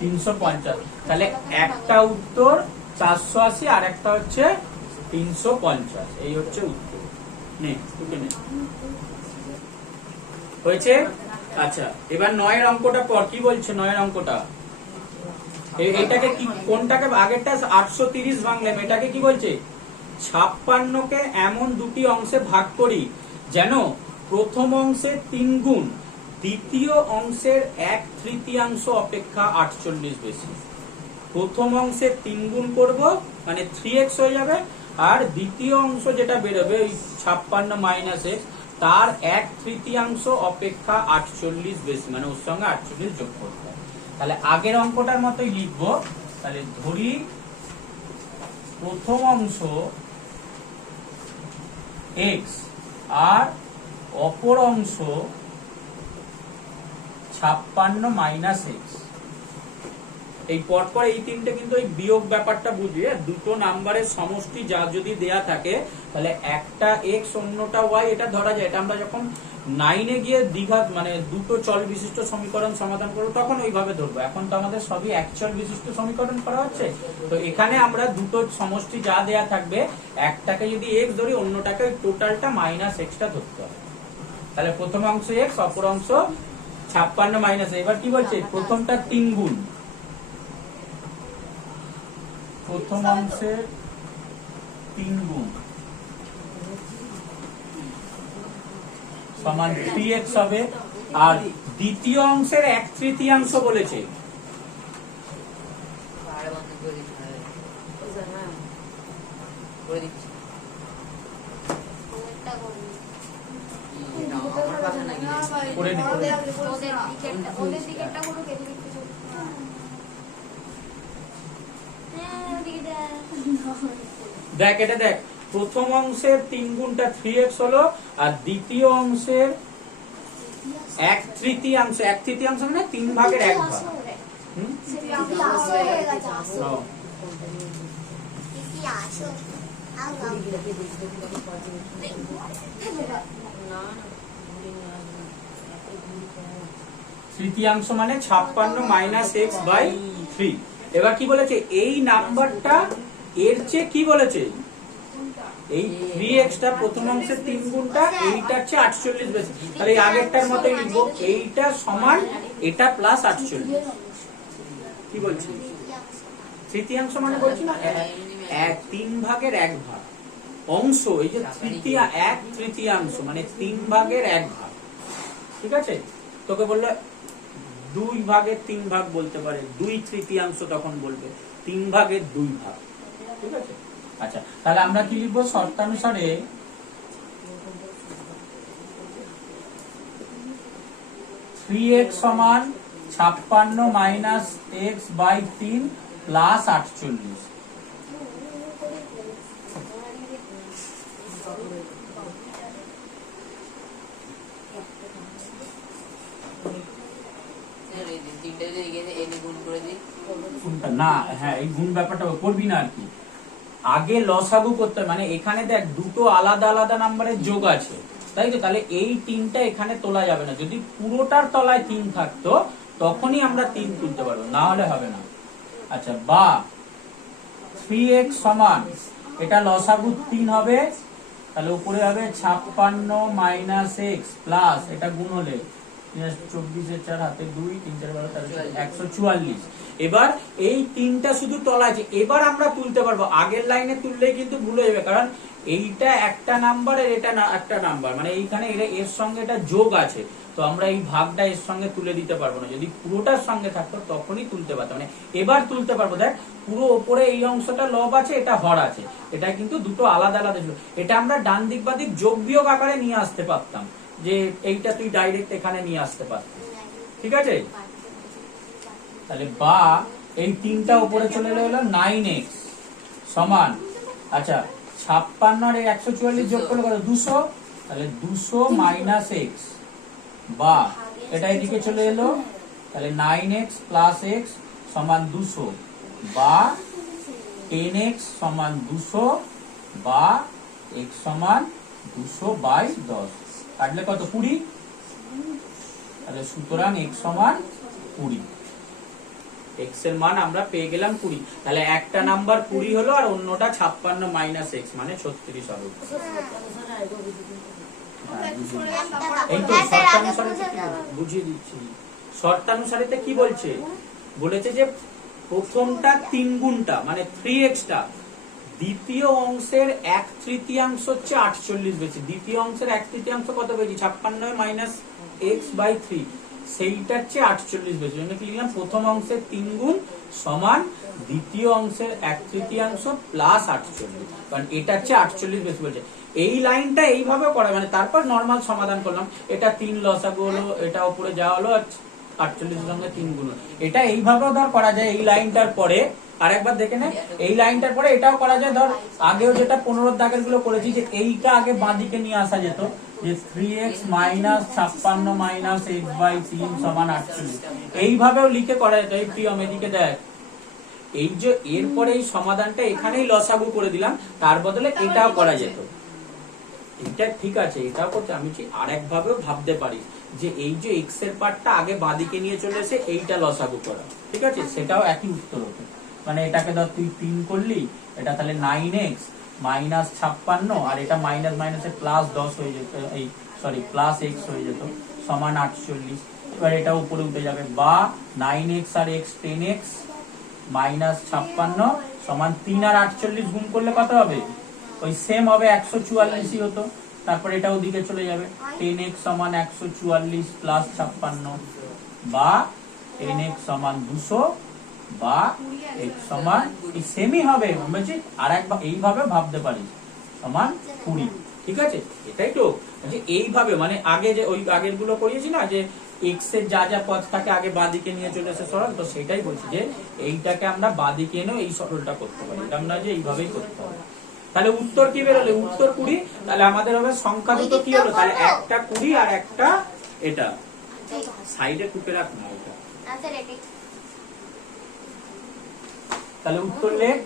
তিনশো 350, তাহলে একটা উত্তর 480 আর একটা হচ্ছে 350, এই হচ্ছে উত্তর। নে টুকে নে, হয়েছে। আচ্ছা এবার 9 এর অঙ্কটা পর, কি বলছে 9 এর অঙ্কটা, এটাকে কি, কোনটাকে, আগেরটা 830 ভাঙলাম, এটাকে কি বলছে, 56 কে এমন দুটি অংশে ভাগ করি যেন প্রথম অংশের 3 গুণ দ্বিতীয় অংশের 1/3 অপেক্ষা 48 বেশি। প্রথম অংশের 3 গুণ করব মানে 3x হয়ে যাবে, আর দ্বিতীয় অংশ যেটা বেরোবে ওই 56 মাইনাস x, তার 1/3 অপেক্ষা 48 বেশি, মানে ওর সঙ্গে 48 যোগ করতে হবে। তাহলে আগের অঙ্কটার মতোই লিখবো, তাহলে ধরি প্রথম অংশ x আর অপর অংশ 56 মাইনাস x, এই পরপর এই তিনটে কিন্তু এই বিয়োগ ব্যাপারটা বুঝবি। দুটো নাম্বারের সমষ্টি যা যদি দেয়া থাকে তাহলে একটা এক্স অন্যটা ওয়াই, এটা ধরা যায়। এটা আমরা যখন 9-এ গিয়ে দ্বিঘাত মানে দুটো চল বিশিষ্ট সমীকরণ সমাধান করবো তখন ওইভাবে ধরবো। এখন তো আমাদের সবই এক চল বিশিষ্ট সমীকরণ করা হচ্ছে, তো এখানে আমরা দুটো সমষ্টি যা দেয়া থাকবে একটাকে যদি এক্স ধরি অন্যটাকে টোটালটা মাইনাস এক্সটা ধরতে হবে। তাহলে প্রথম অংশ এক্স, অপর অংশ 56 মাইনাস। এবার কি বলছে, প্রথমটা 3 গুণ, প্রথম অংশের 3 গুণ সমান 3x হবে, আর দ্বিতীয় অংশের 1/3 বলেছে। দেখ এটা দেখ, প্রথম অংশের 3 গুণটা 3x হলো, আর দ্বিতীয় অংশের 1/3, 1/3 মানে 3 ভাগের 1 ভাগ। তৃতীয়াংশ মানে 56 মাইনাস এক্স বাই 3। এবার কি বলেছে, এই নাম্বারটা এর চেয়ে কি বলেছে, এই 3x টা প্রথম অংশের 3 গুণটা এইটার চেয়ে 48 বেশি। তাহলে এই আগেরটার মতই লিখবো, এইটা সমান এটা প্লাস 48। কি বলছি, তৃতীয়াংশ মানে বলছি না 3 ভাগের 1 ভাগ অংশ, এই যে তৃতীয়া 1/3 মানে 3 ভাগের 1 ভাগ। ঠিক আছে, তোকে বললো 2 ভাগের 3 ভাগ বলতে পারে, 2/3 তখন বলবে 3 ভাগের 2 ভাগ। ঠিক আছে, আচ্ছা তাহলে আমরা কি লিখবো, শর্তানুসারে 3x সমান 56 মাইনাস এক্স বাই 3 প্লাস 48। না হ্যাঁ, এই গুণ ব্যাপারটা করবি না আর কি, আগে লসাগু করতে, মানে এখানে দেখ দুটো আলাদা আলাদা নাম্বারের যোগ আছে, তাই তো, তাহলে এই 3টা এখানে তোলা যাবে না। যদি পুরোটার তলায় 3 থাকতো তখনই আমরা 3 তুলতে পারবো, না হলে হবে না। আচ্ছা, বা 3x সমান, এটা লসাগু 3 হবে, তাহলে উপরে হবে 56 মাইনাস এক্স প্লাস, এটা গুণ হলে 24 4 হাতে 2 3 4 12 13 144। এবার এই 3টা শুধু তলা আছে, এবার আমরা তুলতে পারবো। আগের লাইনে তুললে কিন্তু ভুল হয়ে যাবে, কারণ এইটা একটা নাম্বার আর এটা একটা নাম্বার, মানে এইখানে এর সঙ্গে এটা যোগ আছে, তো আমরা এই ভাগটা এর সঙ্গে তুলে দিতে পারবো না। যদি পুরোটার সঙ্গে থাকতো তখনই তুলতে পারতাম, মানে এবার তুলতে পারবো। দেখ পুরো ওপরে এই অংশটা লব আছে, এটা হর আছে, এটা কিন্তু দুটো আলাদা আলাদা যোগ। এটা আমরা ডান দিক বাদিক যোগ বিয়োগ আকারে নিয়ে আসতে পারতাম, যে এইটা তুই ডাইরেক্ট এখানে নিয়ে আসতে পারতিস। ঠিক আছে, তাহলে বা এই 3টা উপরে চলে এলো 9x সমান, আচ্ছা 56 আর 144 যোগ করলে কত, 200, তাহলে 200 মাইনাস এক্স, বা এটা এদিকে চলে এলো, তাহলে 9x প্লাস এক্স সমান 200, বা 10x সমান 200, বা x সমান 200 বাই 10, কাটলে কত 20, তাহলে সুতরাং x সমান 20। x এর মান আমরা পেয়ে গেলাম 20। তাহলে একটা নাম্বার 20 হলো আর অন্যটা 56 মাইনাস x মানে 36 হবে। এই তো শর্তানুসারে বুঝিয়ে দিচ্ছি। শর্তানুসারেতে কি বলছে, বলেছে যে প্রথমটা 3 গুণটা মানে 3x টা দ্বিতীয় অংশের 1/3 হচ্ছে 48 বেশি। দ্বিতীয় অংশের 1/3 কত বেশি, 56 মাইনাস এক্স বাই 3, সেইটার চেয়ে 48 বেশি। জন্য কি লিখলাম, প্রথম অংশের 3 গুণ সমান দ্বিতীয় অংশের 1/3 প্লাস 48, কারণ এটার চেয়ে 48 বেশি বলছে। এই লাইনটা এইভাবে করা, মানে তারপর নর্মাল সমাধান করলাম, এটা 3 লসাগু হলো, এটা উপরে যাওয়া হলো 48 সঙ্গে 3 গুণ, এটা এইভাবেও ধর করা যায়। এই লাইনটার পরে আরেকবার দেখে নে, এই লাইনটার পরে এটাও করা যায়। ধর আগেও যেটা 15 দাগের গুলো করেছি, যে এইটা আগে বাঁদিকে নিয়ে আসা যেত, যে 3x minus 56 minus x by 3 সমান 48, এইভাবেও লিখে করা যেত। এই প্রিয়ম এদিকে দেখ, এই যে এরপরে এই সমাধানটা এখানেই লসাগু করে দিলাম, তার বদলে এটাও করা যেত। এটা ঠিক আছে, এটাও করতে আমি আরেক ভাবেও ভাবতে পারি যে এই যে এক্স এর পার্টটা আগে বাঁদিকে নিয়ে চলে এসে এইটা লসাগু করা, ঠিক আছে, সেটাও একই উত্তর হতো। মানে এটাকে ধর তুই 3 করলি, এটা তাহলে 9x মাইনাস 56, আর এটা মাইনাস মাইনাসে প্লাস 10 হয়ে যেত, এই সরি প্লাস x হয়ে যেত, সমান 48। এবার এটা উপরে উঠে যাবে, বা 9x আর x 10x মাইনাস 56 সমান 3 আর 48 গুণ করলে কত হবে? ওই সেম হবে 144ই হতো। তারপর এটা ওদিকে চলে যাবে, 10x সমান 144 প্লাস 56, বা 10x সমান 200, বা x সমান এই সেমই হবে, বুঝছি? আর একবার এইভাবে ভাবতে পারি, সমান 20, ঠিক আছে? এটাই তো যে এইভাবে, মানে আগে যে ওই আগের গুলো করিয়েছি না, যে x এর যা যা পদ থাকে আগে বাঁদিকে নিয়ে চলে আসে সরল, তো সেটাই বলছি যে এইটাকে আমরা বাঁদিকে এনেও এই সরলটা করতে পারি, এটা আমরা যে এইভাবেই করতে পারি। তাহলে উত্তর কি বেরোলো? উত্তর 20। তাহলে আমাদের হবে সংখ্যা দুটো কি হলো? তাহলে একটা 20 আর একটা এটা সাইডে টুকে রাখ না এটা। তাহলে উত্তর লেখ।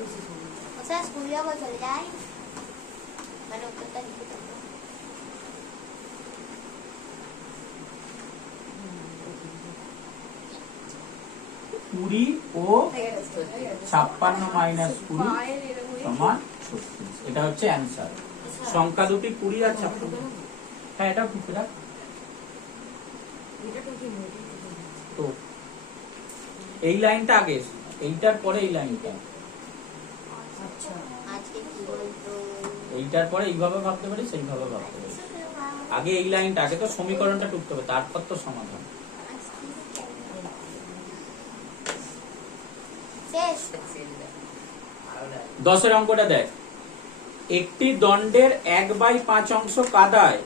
কুড়ি ও 56 মাইনাস 20 সমান 36, এটা হচ্ছে অ্যান্সার। সংখ্যা দুটি 20 আর 56। হ্যাঁ, এটা টুকে রাখ। তো এই লাইনটা আগে, এইটার পরে এই লাইনটা, এইটার পরে এইভাবে ভাবতে পারি, সেইভাবে ভাবতে পারি। আগে এই লাইনটা, আগে তো সমীকরণটা টুকতে হবে, তারপর তো সমাধান। 10 অঙ্কটা দেখ। একটি দণ্ডের 1/5 অংশ কাদায়,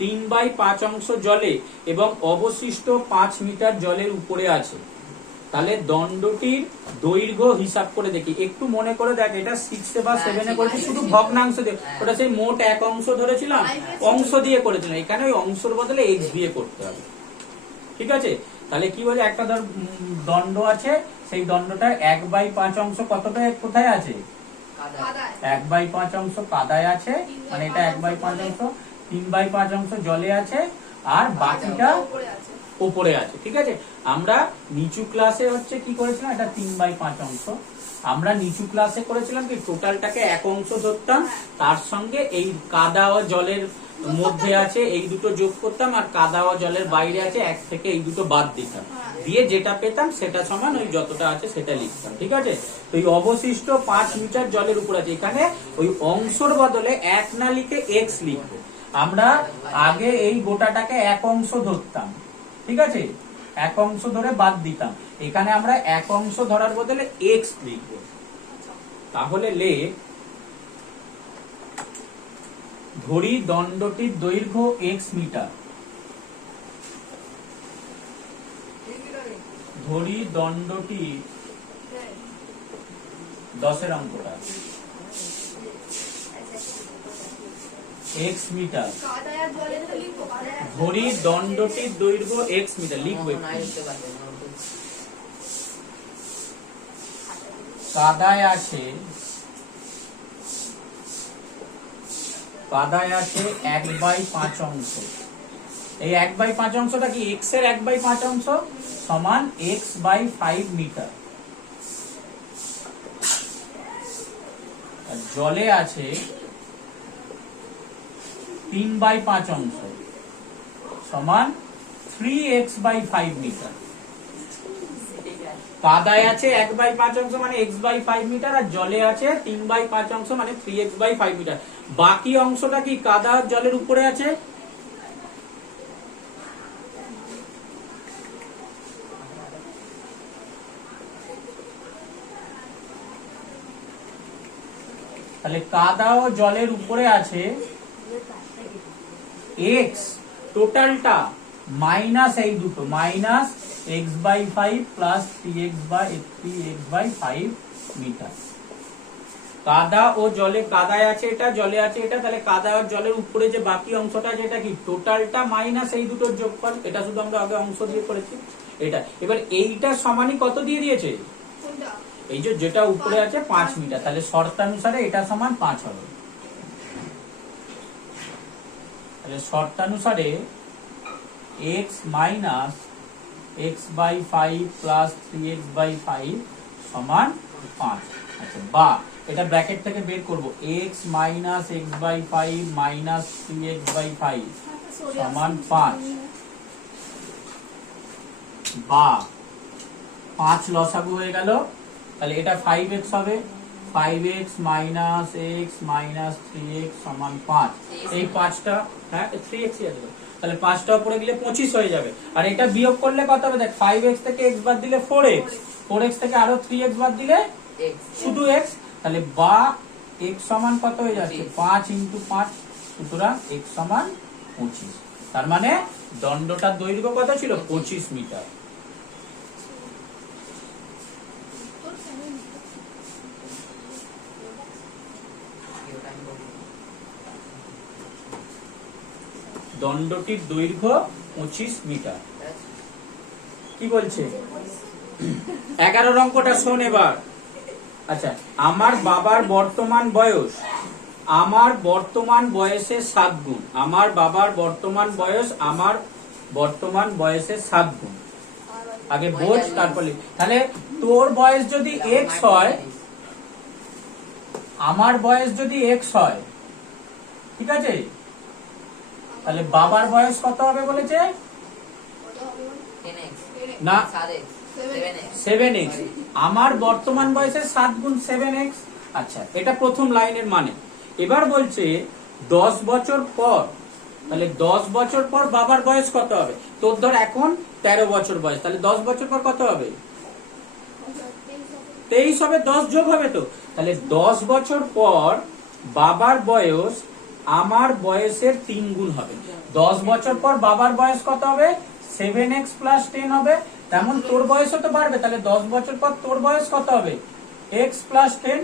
3/5 অংশ জলে এবং অবশিষ্ট 5 মিটার জলের উপরে আছে। তাহলে দণ্ডটির দৈর্ঘ্য হিসাব করে দেখি, একটু মনে করে দেখ। এটা 6 বা 7 করেছি, শুধু ভগ্নাংশ দিয়ে, ওটা সেই মোট এক অংশ ধরেছিলাম, অংশ দিয়ে করেছিলাম। এখানে ওই অংশের বদলে x দিয়ে করতে হবে, ঠিক আছে? তাহলে কি বলে, একটা ধর দণ্ড আছে, সেই দণ্ডটার 1/5 অংশ কতটা কোথায় আছে? 1/5 অংশ কাদায় আছে, মানে এটা 1/5 অংশ, 3/5 অংশ জলে আছে, আর বাকিটা উপরে আছে, ঠিক আছে? আমরা নিচু ক্লাসে হচ্ছে কি করেছিলাম, এটা 3/5 অংশ। আমরা নিচু ক্লাসে করেছিলাম কি, টোটালটাকে এক অংশ ধরতাম, তার সঙ্গে এই কাদা ও জলের মধ্যে আছে এই দুটো যোগ করতাম, আর কাদা ও জলের বাইরে আছে এক থেকে এই দুটো বাদ দিতাম, দিয়ে যেটা পেতাম সেটা সমান ওই যতটা আছে সেটা লিখতাম, ঠিক আছে? তো এই অবশিষ্ট 5 মিটার জলের উপর আছে, এখানে ওই অংশর বদলে এক না লিখে x লিখবো। আমরা আগে এই গোটাটাকে এক অংশ ধরতাম, ঠিক আছে? এক অংশ ধরে বাদ দিতাম, এখানে আমরা এক অংশ ধরার বদলে x লিখবো। তাহলে লেখ, ধরি দণ্ডটির দৈর্ঘ্য x মিটার। ধরি দণ্ডটি 10 অঙ্কটা x মিটার। ধরি দণ্ডটির দৈর্ঘ্য x মিটার, লিখবো। কাদায় আছে 1/5 অংশ। এই 1/5 অংশটা কি, x এর 1/5 অংশ সমান x/5 মিটার। জলে আছে 3/5 অংশ সমান 3x/5 মিটার। কাদায় আছে 1/5 অংশ মানে x/5 মিটার, আর জলে আছে 3/5 অংশ মানে 3x/5 মিটার। বাকি অংশটা কি, কাদা আর জলের উপরে আছে। তাহলে কাদা ও জলের উপরে আছে x, টোটালটা মাইনাস এই দুটো, minus x/5 plus 3x/5 metre. কাদা ও জলে, কাদায় আছে এটা, জলে আছে এটা, তাহলে কাদা আর জলের উপরে যে বাকি অংশটা আছে এটা কি, টোটালটা মাইনাস এই দুটোর যোগফল। এটা শুধু আমরা আগে অংশ দিয়ে করেছি এটা। এবার এইটা সমানই কত দিয়ে দিয়েছে, এই যে যেটা উপরে আছে 5 মিটার, তাহলে শর্তানুসারে এটা সমান 5 হবে। তাহলে শর্তানুসারে x minus x by 5 plus 3x by 5 সমান 5। আচ্ছা, বা এটা ব্র্যাকেট থেকে বের করব, x minus x by 5 minus 3x by 5 সমান 5, বা 5 লসাগু হয়ে গেল, তাহলে এটা 5x হবে, 5x minus x minus 3x সমান 5। এই 5টা, হ্যাঁ 3x আছে, তাহলে 5টা উপরে গেলে 25 হয়ে যাবে। আর এটা বিয়োগ করলে কত হবে দেখ, 5x থেকে x বাদ দিলে 4x, 4x থেকে আরো 3x বাদ দিলে শুধু x, তাহলে বা x সমান কত হয়ে যাচ্ছে 5 ইন্টু 5, সুতরাং x সমান 25। তার মানে দণ্ডটার দৈর্ঘ্য কত ছিল 25 মিটার। দণ্ডটির দৈর্ঘ্য 25 মিটার। কি বলছে 11 অঙ্কটা শোন এবার। আচ্ছা, আমার বাবার বর্তমান বয়স আমার বর্তমান বয়সের 7 গুণ। আমার বাবার বর্তমান বয়স আমার বর্তমান বয়সের 7 গুণ। আগে বোঝ তারপরে। তাহলে তোর বয়স যদি x হয়, আমার বয়স যদি x হয়, ঠিক আছে, তাহলে বাবার বয়স কত হবে বলেছে না 7x। আমার বর্তমান বয়সের 7 গুণ 7x। আচ্ছা, এটা প্রথম লাইনের মানে। এবার বলছে 10 বছর পর, তাহলে 10 বছর পর বাবার বয়স কত হবে? তোর ধর এখন 13 বছর বয়স, তাহলে 10 বছর পর কত হবে? 23 হবে, 10 যোগ হবে তো। তাহলে 10 বছর পর বাবার বয়স আমার বয়সের 3 গুণ হবে। 10 বছর পর বাবার বয়স কত হবে? 7x প্লাস 10 হবে। তেমন তোর বয়সও তো বাড়বে, তাহলে 10 বছর পর তোর বয়স কত হবে? x plus 10।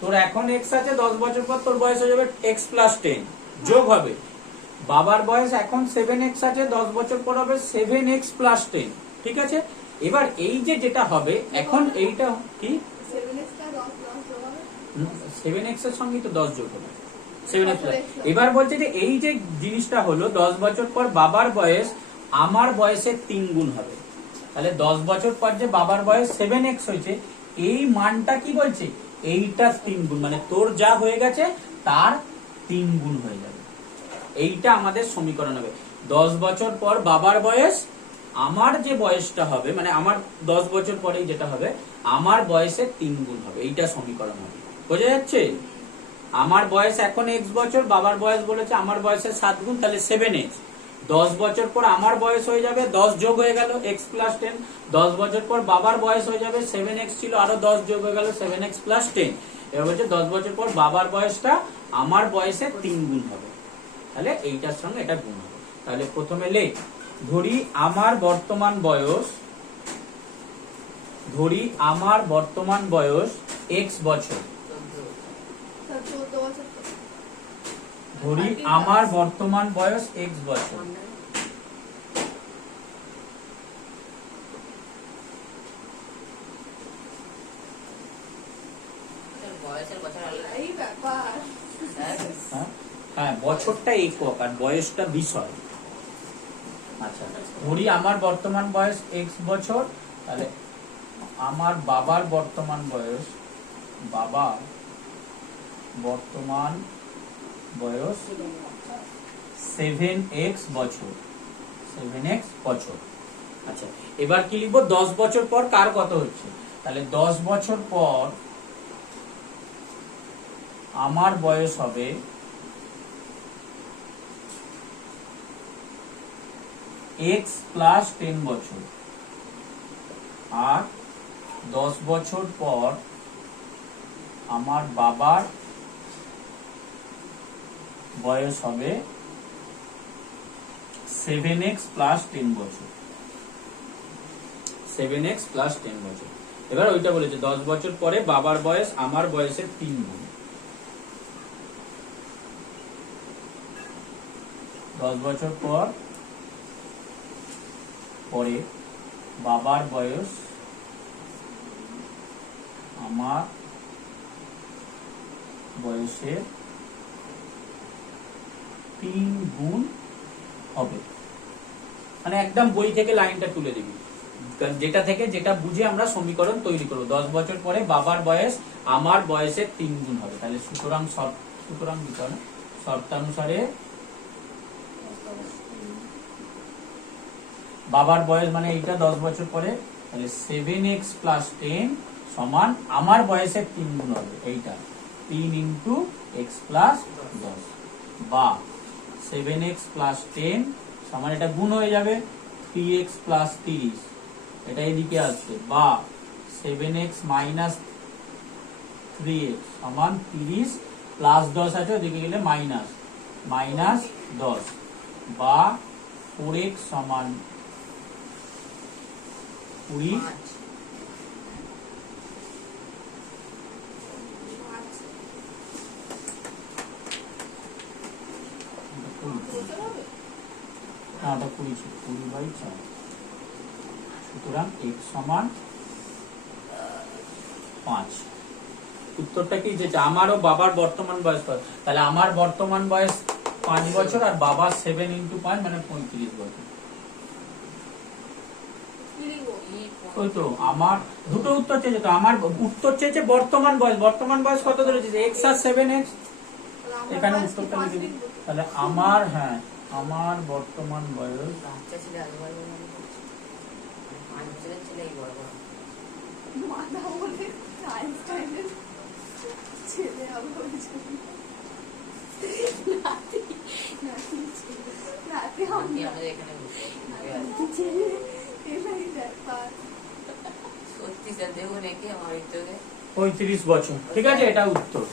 তোর এখন x আছে, 10 বছর পর তোর বয়স হয়ে যাবে x প্লাস 10, যোগ হবে। বাবার বয়স এখন 7x আছে, 10 বছর পর হবে 7x প্লাস 10, ঠিক আছে। এবার এই যে যেটা হবে এখন, এইটা কি 7x এর সঙ্গে তো 10 যোগ হবে, 7x। এবার বলছে যে এই যে জিনিসটা হলো 10 বছর পর বাবার বয়স আমার বয়সের 3 গুণ হবে। তাহলে 10 বছর পর যে বাবার বয়স 7x হয়েছে, এই মানটা কি বলছে? এইটা 3 গুণ, মানে তোর যা হয়ে গেছে তার 3 গুণ হয়ে যাবে। এইটা আমাদের সমীকরণ হবে। 10 বছর পর বাবার বয়স আমার যে বয়সটা হবে, মানে আমার 10 বছর পরেই যেটা হবে আমার বয়সের 3 গুণ হবে, এইটা সমীকরণ হবে। বোঝা যাচ্ছে? আমার বয়স এখন x বছর, বাবার বয়স বলেছে আমার বয়সের 7 গুণ, তাহলে 7x। 10 বছর পর আমার বয়স হয়ে যাবে 10 যোগ হয়ে গেল x প্লাস 10। 10 বছর পর বাবার বয়স হয়ে যাবে 7x ছিল, আরো 10 যোগ হয়ে গেল 7x প্লাস 10। এবার বলছে 10 বছর পর বাবার বয়সটা আমার বয়সের 3 গুণ হবে, তাহলে এইটার সঙ্গে এটা গুণ হবে। তাহলে প্রথমে লেখ, ধরি আমার বর্তমান বয়স x বছর। ধরি আমার বর্তমান বয়স x বছর। হ্যাঁ, বছরটা একক আর বয়সটা বিষয়। আচ্ছা, ধরি আমার বর্তমান বয়স x বছর, তাহলে আমার বাবার বর্তমান বয়স 7x বছর। আচ্ছা, এবার কি লিখবো? 10 বছর পর কার কত হচ্ছে? তাহলে 10 বছর পর আমার বয়স হবে x প্লাস 10 বছর, আর 10 বছর পর আমার বাবার বয়স হবে 7x প্লাস 10 বছর। 7x প্লাস 10 বছর। এবার ওইটা বলেছে 10 বছর পরে বাবার বয়স আমার বয়সের 3 গুণ। 10 বছর পরে বাবার বয়স আমার বয়সের 3 গুণ হবে। মানে একদম বই থেকে লাইনটা তুলে দিবি, যেটা থেকে যেটা বুঝে আমরা সমীকরণ তৈরি করবো। 10 বছর পরে বাবার বয়স আমার বয়সের 3 গুণ হবে। তাহলে সুতরাং শর্তানুসারে বাবার বয়স মানে এইটা 10 বছর পরে, তাহলে 7x + 10 সমান আমার বয়সের 3 গুণ হবে। এইটা 3 × x + 10 বা 7x + 10 সমান, এটা গুণ হয়ে যাবে 3x + 30, এটা এদিকে আসবে, বা 7x - 3x সমান 30 প্লাস 10 আছে ওদিকে গেলে -10, বা 4x সমান 20, না ওটা 20 ছিল, 20/4। সুতরাং x সমান 5। উত্তরটা কি যে আমারও বাবার বর্তমান বয়স কত, তাহলে আমার বর্তমান বয়স 5 বছর আর বাবার 7 × 5 মানে 35 বছর। ওই তো আমার দুটো উত্তর চেয়েছে, তো আমার উত্তর চেয়েছে বর্তমান বয়স কত ধরেছে, x আর 7x। এখানে উত্তরটা লিখে দিই, তাহলে আমার আমার বর্তমান বয়স সত্যি স্যার দেখুন একে আমার 35 বছর। ঠিক আছে, এটা উত্তর।